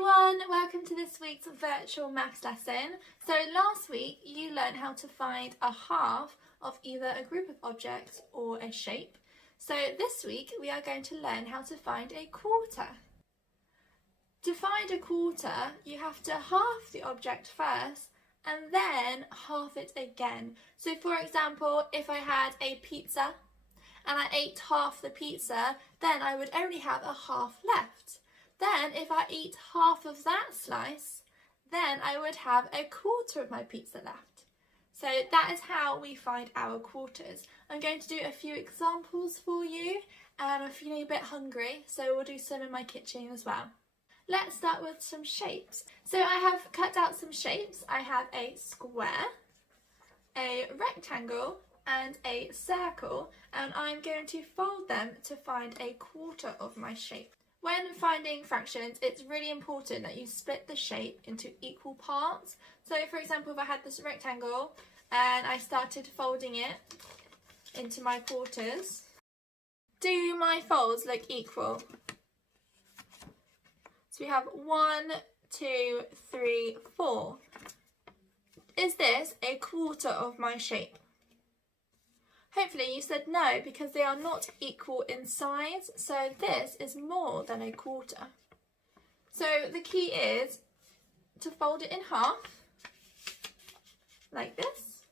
everyone, welcome to this week's virtual maths lesson. So last week you learned how to find a half of either a group of objects or a shape. So this week we are going to learn how to find a quarter. To find a quarter you have to halve the object first and then halve it again. So for example, if I had a pizza and I ate half the pizza, then I would only have a half left. Then if I eat half of that slice, then I would have a quarter of my pizza left. So that is how we find our quarters. I'm going to do a few examples for you and I'm feeling a bit hungry, so we'll do some in my kitchen as well. Let's start with some shapes. So I have cut out some shapes. I have a square, a rectangle and a circle, and I'm going to fold them to find a quarter of my shape. When finding fractions, it's really important that you split the shape into equal parts. So for example, if I had this rectangle and I started folding it into my quarters, do my folds look equal? So we have 1, 2, 3, 4. Is this a quarter of my shape? Hopefully you said no, because they are not equal in size, so this is more than a quarter. So the key is to fold it in half, like this.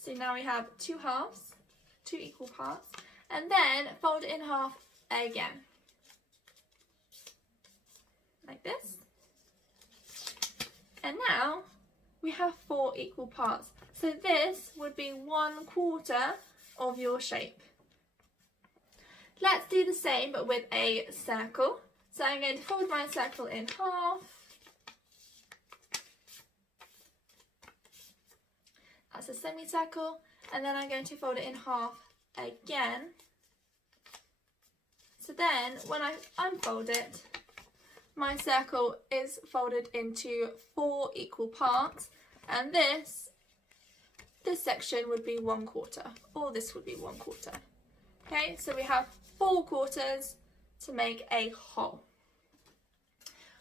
So now we have two halves, two equal parts, and then fold it in half again, like this. And now we have 4 equal parts. So this would be 1/4 of your shape. Let's do the same but with a circle. So I'm going to fold my circle in half. That's a semicircle. And then I'm going to fold it in half again. So then when I unfold it, my circle is folded into 4 equal parts, and this section would be 1/4, or this would be 1/4. Okay, so we have 4 quarters to make a whole.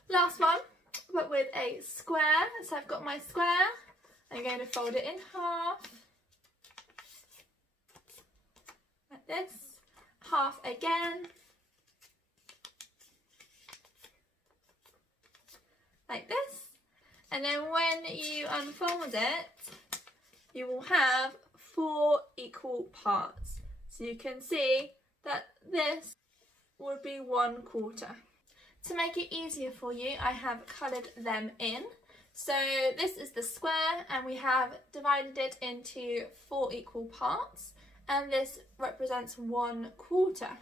Last one, but with a square. So I've got my square. I'm going to fold it in half, like this, half again, like this, and then when you unfold it, you will have 4 equal parts. So you can see that this would be 1/4. To make it easier for you, I have coloured them in. So this is the square, and we have divided it into 4 equal parts, and this represents 1/4.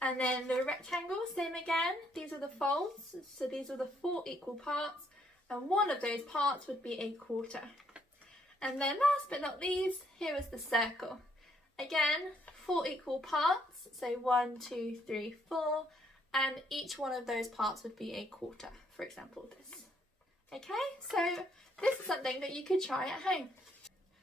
And then the rectangle, same again, these are the folds, so these are the 4 equal parts, and one of those parts would be a quarter. And then last but not least, here is the circle. Again, 4 equal parts, so 1, 2, 3, 4, and each one of those parts would be a quarter, for example this. Okay, so this is something that you could try at home.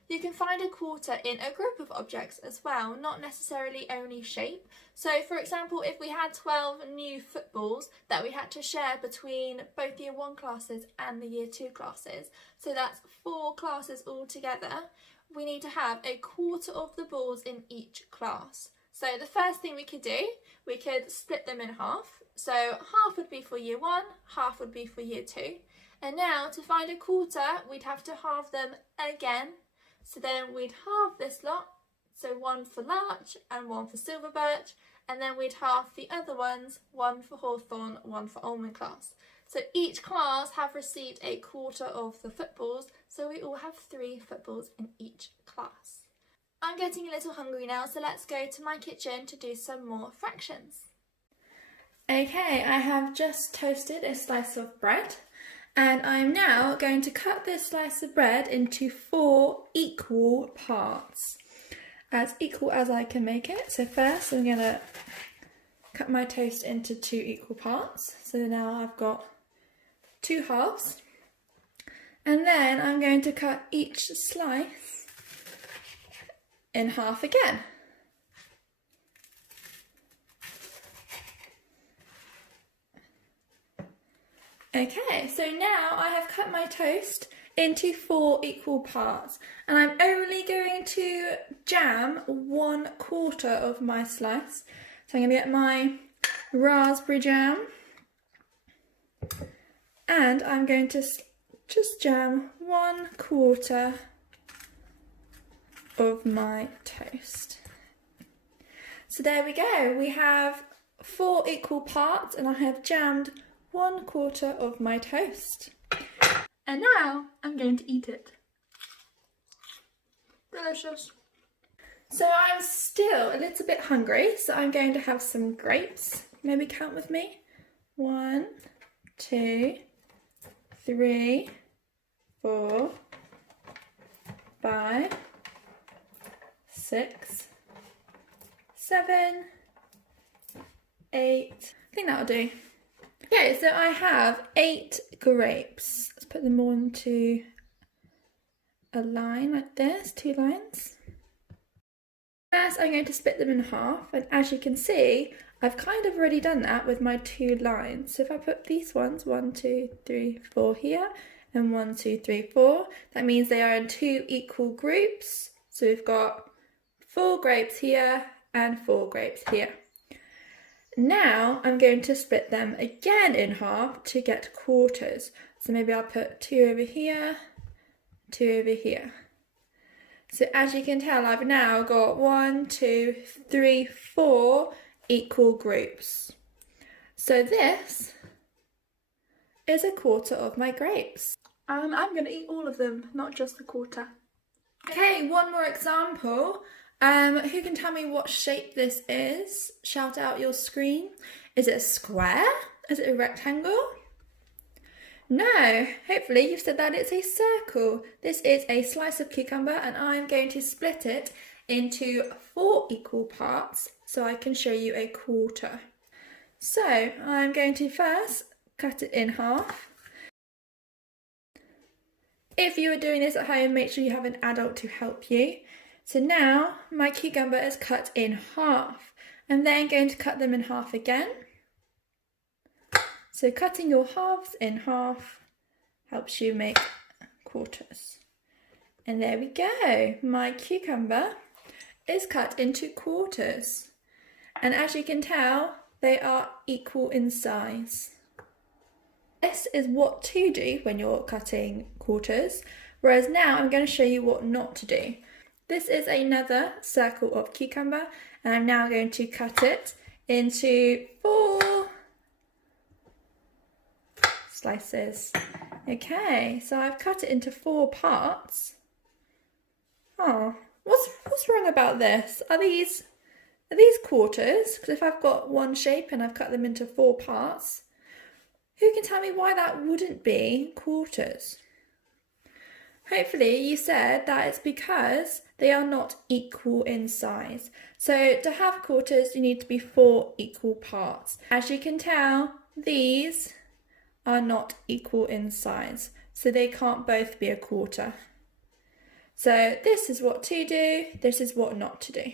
You can find a quarter in a group of objects as well, not necessarily only shape. So for example, if we had 12 new footballs that we had to share between both Year 1 classes and the Year 2 classes, so that's 4 classes all together, we need to have a quarter of the balls in each class. So the first thing we could do, we could split them in half. So half would be for Year 1, half would be for Year 2. And now to find a quarter, we'd have to halve them again. So then we'd halve this lot, so 1 for larch and 1 for silver birch, and then we'd halve the other ones, 1 for hawthorn, 1 for almond class. So each class have received a quarter of the footballs, so we all have 3 footballs in each class. I'm getting a little hungry now, so let's go to my kitchen to do some more fractions. Okay, I have just toasted a slice of bread. And I'm now going to cut this slice of bread into 4 equal parts, as equal as I can make it. So first I'm going to cut my toast into 2 equal parts. So now I've got 2 halves. And then I'm going to cut each slice in half again. Okay, so now I have cut my toast into 4 equal parts, and I'm only going to jam 1/4 of my slice. So I'm going to get my raspberry jam, and I'm going to just jam 1/4 of my toast. So there we go, we have 4 equal parts, and I have jammed 1/4 of my toast. And now I'm going to eat it. Delicious. So I'm still a little bit hungry, so I'm going to have some grapes. Maybe count with me. 1, 2, 3, 4, 5, 6, 7, 8. I think that'll do. Okay, so I have 8 grapes. Let's put them all into a line like this, 2 lines. First, I'm going to split them in half, and as you can see, I've kind of already done that with my 2 lines. So if I put these ones, 1, 2, 3, 4 here, and 1, 2, 3, 4, that means they are in 2 equal groups. So we've got 4 grapes here and 4 grapes here. Now I'm going to split them again in half to get quarters. So maybe I'll put 2 over here, 2 over here. So as you can tell, I've now got 1, 2, 3, 4 equal groups. So this is 1/4 of my grapes. I'm going to eat all of them, not just the 1/4. Okay, one more example. Who can tell me what shape this is? Shout out your screen. Is it a square? Is it a rectangle? No, hopefully you've said that it's a circle. This is a slice of cucumber, and I'm going to split it into 4 equal parts so I can show you 1/4. So I'm going to first cut it in half. If you are doing this at home, make sure you have an adult to help you. So now my cucumber is cut in half. I'm then going to cut them in half again. So cutting your halves in half helps you make quarters. And there we go. My cucumber is cut into quarters. And as you can tell, they are equal in size. This is what to do when you're cutting quarters, whereas now I'm going to show you what not to do. This is another circle of cucumber, and I'm now going to cut it into 4 slices. Okay, so I've cut it into 4 parts. Oh, what's wrong about this? Are these quarters? Because if I've got one shape and I've cut them into 4 parts, who can tell me why that wouldn't be quarters? Hopefully you said that it's because they are not equal in size. So to have quarters, you need to be 4 equal parts. As you can tell, these are not equal in size, so they can't both be 1/4. So this is what to do, this is what not to do.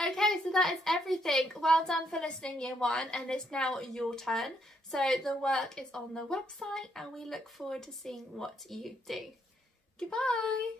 Okay, so that is everything. Well done for listening, Year 1, and it's now your turn. So the work is on the website, and we look forward to seeing what you do. Goodbye!